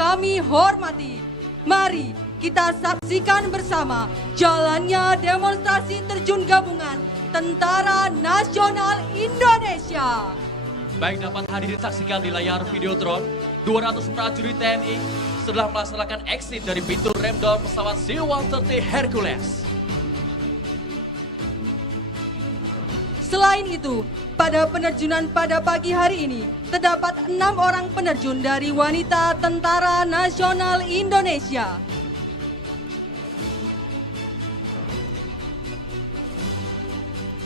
kami hormati, mari kita saksikan bersama jalannya demonstrasi terjun gabungan Tentara Nasional Indonesia. Baik, dapat hadirin saksikan di layar Videotron, 200 prajurit TNI setelah melaksanakan exit dari pintu rem down pesawat C-130 Hercules. Selain itu, pada penerjunan pada pagi hari ini, terdapat 6 orang penerjun dari wanita Tentara Nasional Indonesia.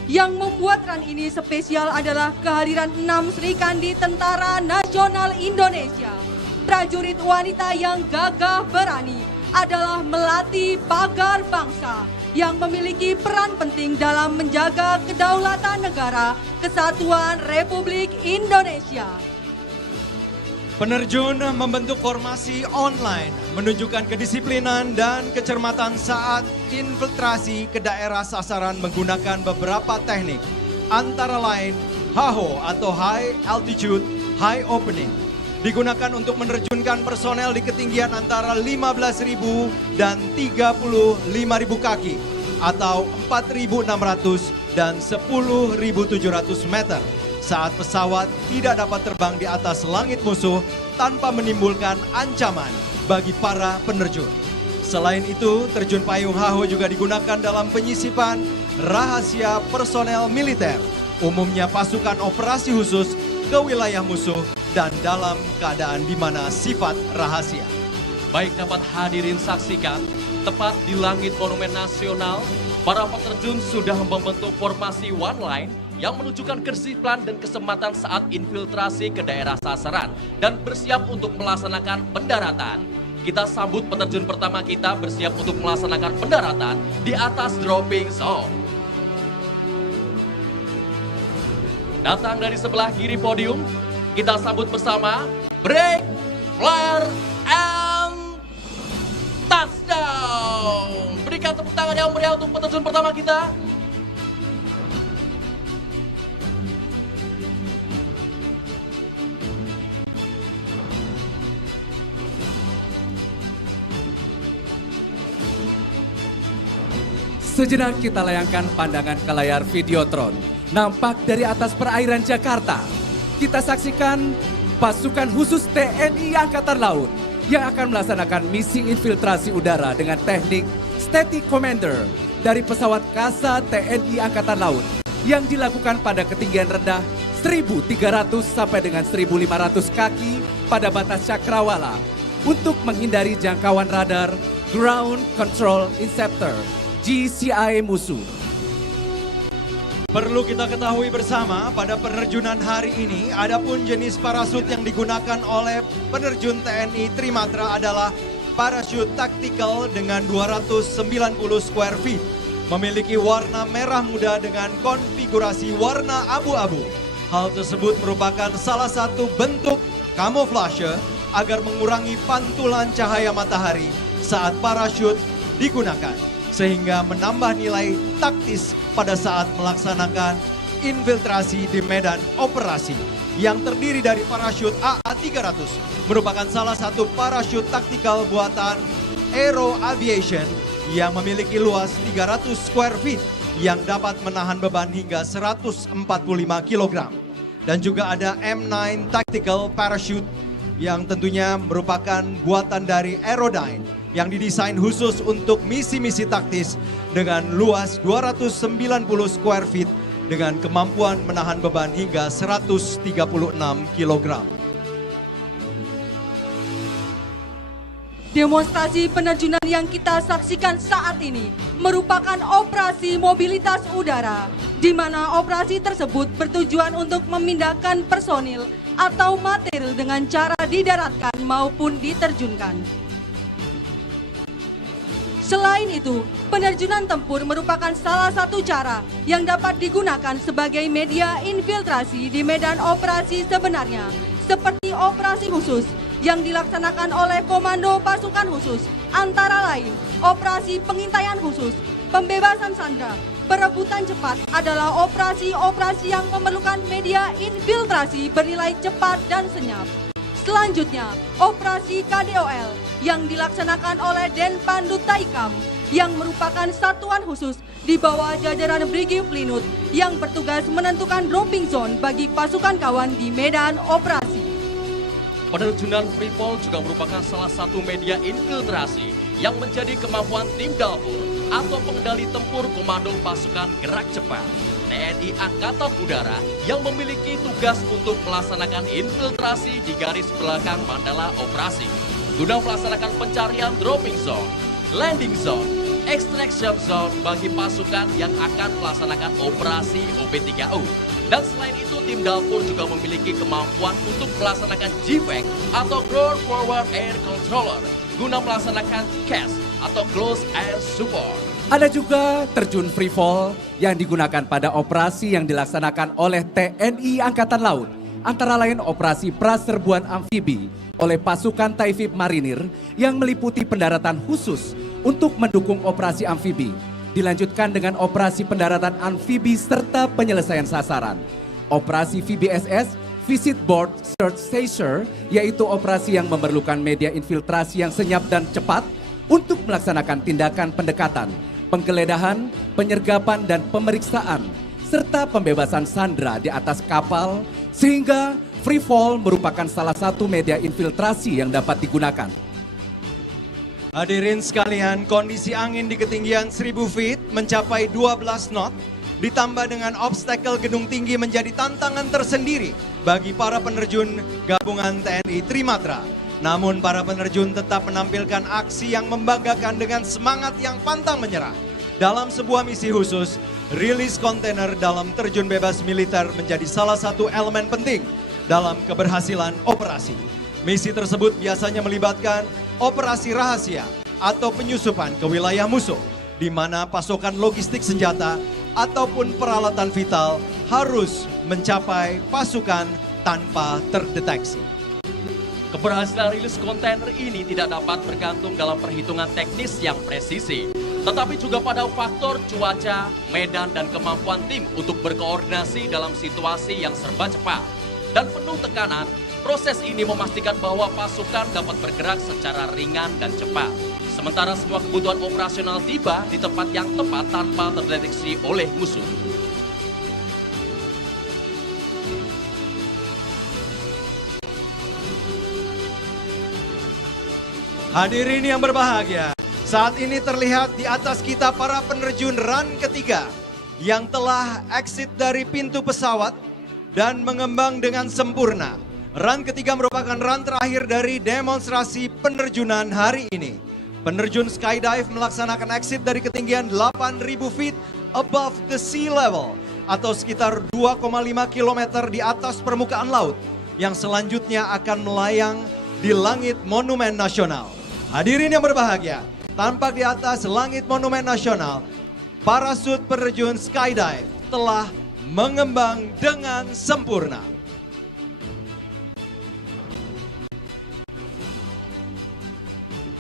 Yang membuat run ini spesial adalah kehadiran 6 Sri Kandi Tentara Nasional Indonesia. Prajurit wanita yang gagah berani adalah melati pagar bangsa yang memiliki peran penting dalam menjaga kedaulatan negara Kesatuan Republik Indonesia. Penerjun membentuk formasi online, menunjukkan kedisiplinan dan kecermatan saat infiltrasi ke daerah sasaran menggunakan beberapa teknik, antara lain HAHO atau High Altitude High Opening. Digunakan untuk menerjunkan personel di ketinggian antara 15.000 dan 35.000 kaki atau 4.600 dan 10.700 meter. Saat pesawat tidak dapat terbang di atas langit musuh tanpa menimbulkan ancaman bagi para penerjun. Selain itu, terjun payung HAHO juga digunakan dalam penyisipan rahasia personel militer, umumnya pasukan operasi khusus ke wilayah musuh dan dalam keadaan di mana sifat rahasia. Baik, dapat hadirin saksikan, tepat di langit Monumen Nasional, para peterjun sudah membentuk formasi one line yang menunjukkan kedisiplinan dan kesempatan saat infiltrasi ke daerah sasaran dan bersiap untuk melaksanakan pendaratan. Kita sambut peterjun pertama kita bersiap untuk melaksanakan pendaratan di atas dropping zone. Datang dari sebelah kiri podium, kita sambut bersama break, flare, and touchdown. Berikan tepuk tangan yang meriah untuk peterjun pertama kita. Sejenak kita layangkan pandangan ke layar Videotron. Nampak dari atas perairan Jakarta. Kita saksikan pasukan khusus TNI Angkatan Laut yang akan melaksanakan misi infiltrasi udara dengan teknik Static Commander dari pesawat Kasa TNI Angkatan Laut yang dilakukan pada ketinggian rendah 1.300 sampai dengan 1.500 kaki pada batas Cakrawala untuk menghindari jangkauan radar Ground Control Interceptor GCI musuh. Perlu kita ketahui bersama pada penerjunan hari ini, adapun jenis parasut yang digunakan oleh penerjun TNI Trimatra adalah parasut taktikal dengan 290 square feet. Memiliki warna merah muda dengan konfigurasi warna abu-abu. Hal tersebut merupakan salah satu bentuk kamuflase agar mengurangi pantulan cahaya matahari saat parasut digunakan, sehingga menambah nilai taktis pada saat melaksanakan infiltrasi di medan operasi. Yang terdiri dari parasut AA300, merupakan salah satu parasut taktikal buatan Aero Aviation yang memiliki luas 300 square feet yang dapat menahan beban hingga 145 kg. Dan juga ada M9 Tactical Parachute yang tentunya merupakan buatan dari Aerodyne yang didesain khusus untuk misi-misi taktis dengan luas 290 square feet dengan kemampuan menahan beban hingga 136 kg. Demonstrasi penerjunan yang kita saksikan saat ini merupakan operasi mobilitas udara, di mana operasi tersebut bertujuan untuk memindahkan personil atau material dengan cara didaratkan maupun diterjunkan. Selain itu, penerjunan tempur merupakan salah satu cara yang dapat digunakan sebagai media infiltrasi di medan operasi sebenarnya, seperti operasi khusus yang dilaksanakan oleh Komando Pasukan Khusus, antara lain operasi pengintaian khusus, pembebasan sandera, perebutan cepat adalah operasi-operasi yang memerlukan media infiltrasi bernilai cepat dan senyap. Selanjutnya, operasi KDOL yang dilaksanakan oleh Denpandu Taikam yang merupakan satuan khusus di bawah jajaran Brigif Linut yang bertugas menentukan dropping zone bagi pasukan kawan di medan operasi. Penerjunan free fall juga merupakan salah satu media infiltrasi yang menjadi kemampuan tim Dalpur atau pengendali tempur komando pasukan gerak cepat TNI Angkatan Udara yang memiliki tugas untuk melaksanakan infiltrasi di garis belakang mandala operasi guna melaksanakan pencarian dropping zone, landing zone, extraction zone bagi pasukan yang akan melaksanakan operasi OP3U. Dan selain itu, tim Dalpur juga memiliki kemampuan untuk melaksanakan GFAC atau Ground Forward Air Controller guna melaksanakan CAS atau Close Air Support. Ada juga terjun free fall yang digunakan pada operasi yang dilaksanakan oleh TNI Angkatan Laut, antara lain operasi praserbuan amfibi oleh pasukan Taifib Marinir yang meliputi pendaratan khusus untuk mendukung operasi amfibi. Dilanjutkan dengan operasi pendaratan amfibi serta penyelesaian sasaran. Operasi VBSS, Visit Board Search Seizure, yaitu operasi yang memerlukan media infiltrasi yang senyap dan cepat untuk melaksanakan tindakan pendekatan, penggeledahan, penyergapan dan pemeriksaan, serta pembebasan sandera di atas kapal, sehingga free fall merupakan salah satu media infiltrasi yang dapat digunakan. Hadirin sekalian, kondisi angin di ketinggian 1000 feet mencapai 12 knot, ditambah dengan obstacle gedung tinggi menjadi tantangan tersendiri bagi para penerjun gabungan TNI Trimatra. Namun para penerjun tetap menampilkan aksi yang membanggakan dengan semangat yang pantang menyerah. Dalam sebuah misi khusus, rilis kontainer dalam terjun bebas militer menjadi salah satu elemen penting dalam keberhasilan operasi. Misi tersebut biasanya melibatkan operasi rahasia atau penyusupan ke wilayah musuh, di mana pasokan logistik senjata ataupun peralatan vital harus mencapai pasukan tanpa terdeteksi. Keberhasilan rilis kontainer ini tidak dapat bergantung dalam perhitungan teknis yang presisi, tetapi juga pada faktor cuaca, medan, dan kemampuan tim untuk berkoordinasi dalam situasi yang serba cepat dan penuh tekanan. Proses ini memastikan bahwa pasukan dapat bergerak secara ringan dan cepat. Sementara semua kebutuhan operasional tiba di tempat yang tepat tanpa terdeteksi oleh musuh. Hadirin yang berbahagia, saat ini terlihat di atas kita para penerjun run ketiga yang telah exit dari pintu pesawat dan mengembang dengan sempurna. Run ketiga merupakan run terakhir dari demonstrasi penerjunan hari ini. Penerjun skydive melaksanakan exit dari ketinggian 8.000 feet above the sea level atau sekitar 2,5 km di atas permukaan laut yang selanjutnya akan melayang di langit Monumen Nasional. Hadirin yang berbahagia, tampak di atas langit Monumen Nasional, parasut penerjun skydive telah mengembang dengan sempurna.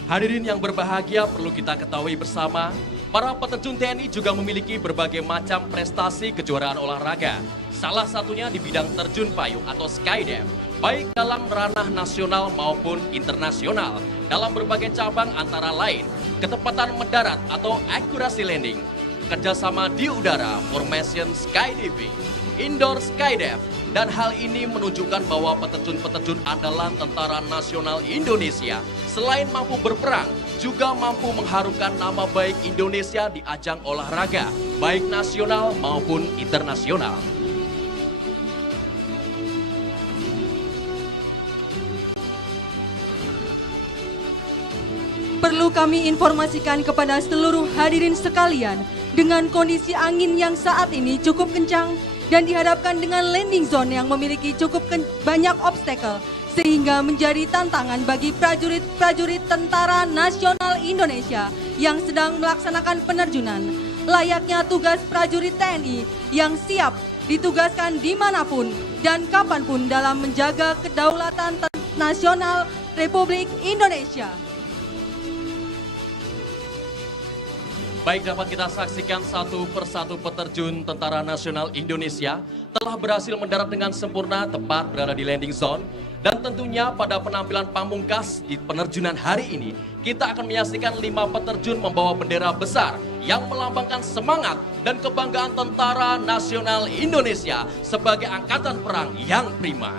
Hadirin yang berbahagia, perlu kita ketahui bersama, para peterjun TNI juga memiliki berbagai macam prestasi kejuaraan olahraga. Salah satunya di bidang terjun payung atau skydive, baik dalam ranah nasional maupun internasional, dalam berbagai cabang antara lain, ketepatan mendarat atau accuracy landing, kerjasama di udara, formation skydiving, indoor skydive, dan hal ini menunjukkan bahwa peterjun-peterjun andalan Tentara Nasional Indonesia selain mampu berperang, juga mampu mengharumkan nama baik Indonesia di ajang olahraga, baik nasional maupun internasional. Perlu kami informasikan kepada seluruh hadirin sekalian, dengan kondisi angin yang saat ini cukup kencang dan dihadapkan dengan landing zone yang memiliki cukup banyak obstacle, sehingga menjadi tantangan bagi prajurit-prajurit Tentara Nasional Indonesia yang sedang melaksanakan penerjunan. Layaknya tugas prajurit TNI yang siap ditugaskan dimanapun dan kapanpun dalam menjaga kedaulatan nasional Republik Indonesia. Baik, dapat kita saksikan satu persatu peterjun Tentara Nasional Indonesia telah berhasil mendarat dengan sempurna tepat berada di landing zone. Dan tentunya pada penampilan pamungkas di penerjunan hari ini, kita akan menyaksikan 5 peterjun membawa bendera besar yang melambangkan semangat dan kebanggaan Tentara Nasional Indonesia sebagai angkatan perang yang prima.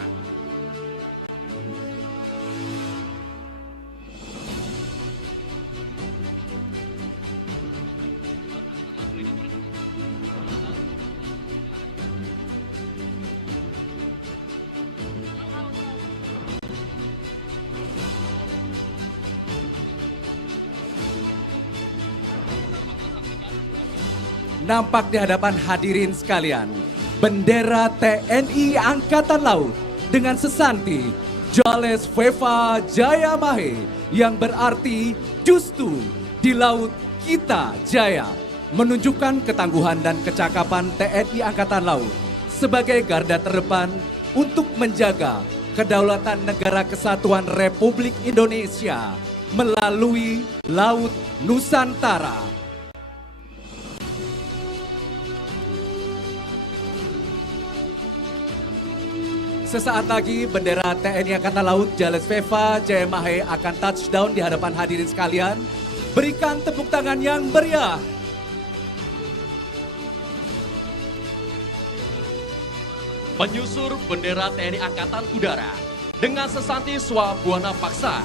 Nampak di hadapan hadirin sekalian, bendera TNI Angkatan Laut dengan sesanti Jales Veva Jayamahe yang berarti Justu di Laut Kita Jaya, menunjukkan ketangguhan dan kecakapan TNI Angkatan Laut sebagai garda terdepan untuk menjaga kedaulatan negara kesatuan Republik Indonesia melalui Laut Nusantara. Sesaat lagi bendera TNI Angkatan Laut Jales Veva Jayamahe akan touchdown di hadapan hadirin sekalian. Berikan tepuk tangan yang meriah. Penyusur bendera TNI Angkatan Udara dengan sesanti Swabuana Paksa,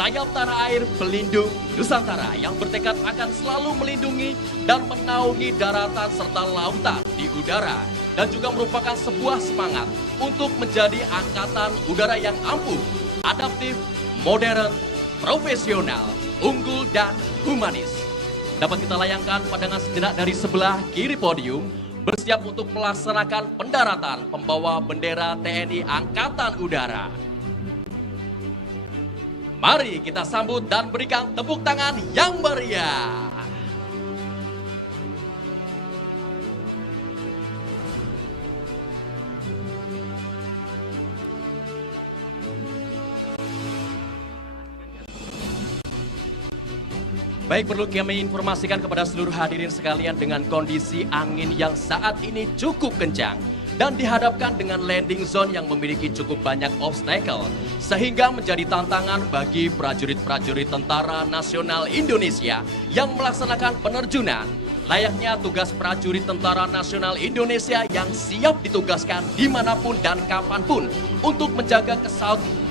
sayap tanah air pelindung Nusantara yang bertekad akan selalu melindungi dan menaungi daratan serta lautan di udara, dan juga merupakan sebuah semangat untuk menjadi angkatan udara yang ampuh, adaptif, modern, profesional, unggul, dan humanis. Dapat kita layangkan pandangan sejenak dari sebelah kiri podium, bersiap untuk melaksanakan pendaratan pembawa bendera TNI Angkatan Udara. Mari kita sambut dan berikan tepuk tangan yang meriah. Baik, perlu kami informasikan kepada seluruh hadirin sekalian dengan kondisi angin yang saat ini cukup kencang dan dihadapkan dengan landing zone yang memiliki cukup banyak obstacle, sehingga menjadi tantangan bagi prajurit-prajurit Tentara Nasional Indonesia yang melaksanakan penerjunan. Layaknya tugas prajurit Tentara Nasional Indonesia yang siap ditugaskan dimanapun dan kapanpun untuk menjaga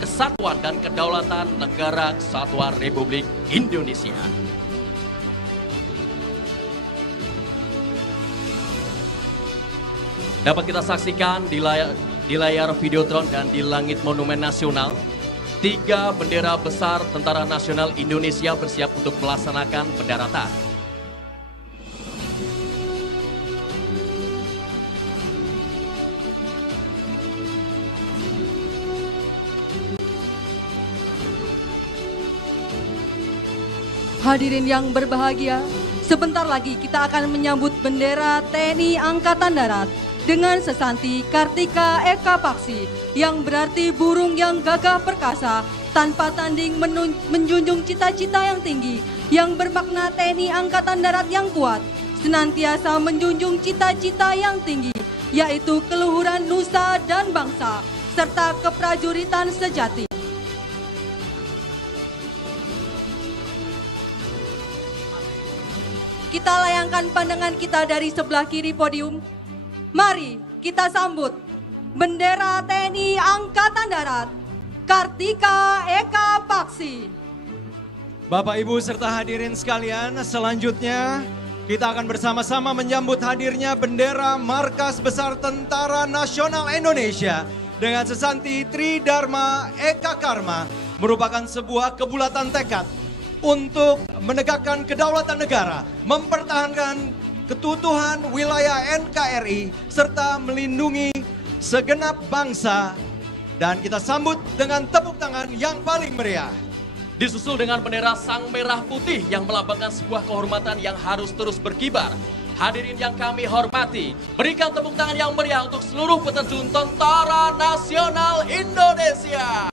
kesatuan dan kedaulatan negara kesatuan Republik Indonesia. Dapat kita saksikan di layar Videotron dan di langit Monumen Nasional, 3 bendera besar Tentara Nasional Indonesia bersiap untuk melaksanakan pendaratan. Hadirin yang berbahagia, sebentar lagi kita akan menyambut bendera TNI Angkatan Darat dengan sesanti Kartika Eka Paksi yang berarti burung yang gagah perkasa tanpa tanding menjunjung cita-cita yang tinggi, yang bermakna TNI Angkatan Darat yang kuat senantiasa menjunjung cita-cita yang tinggi, yaitu keluhuran nusa dan bangsa serta keprajuritan sejati. Kita layangkan pandangan kita dari sebelah kiri podium. Mari kita sambut bendera TNI Angkatan Darat, Kartika Eka Paksi. Bapak, Ibu, serta hadirin sekalian, selanjutnya kita akan bersama-sama menyambut hadirnya bendera Markas Besar Tentara Nasional Indonesia dengan sesanti Tridharma Eka Karma, merupakan sebuah kebulatan tekad untuk menegakkan kedaulatan negara, mempertahankan keutuhan wilayah NKRI, serta melindungi segenap bangsa. Dan kita sambut dengan tepuk tangan yang paling meriah. Disusul dengan bendera Sang Merah Putih yang melambangkan sebuah kehormatan yang harus terus berkibar. Hadirin yang kami hormati, berikan tepuk tangan yang meriah untuk seluruh peterjun Tentara Nasional Indonesia.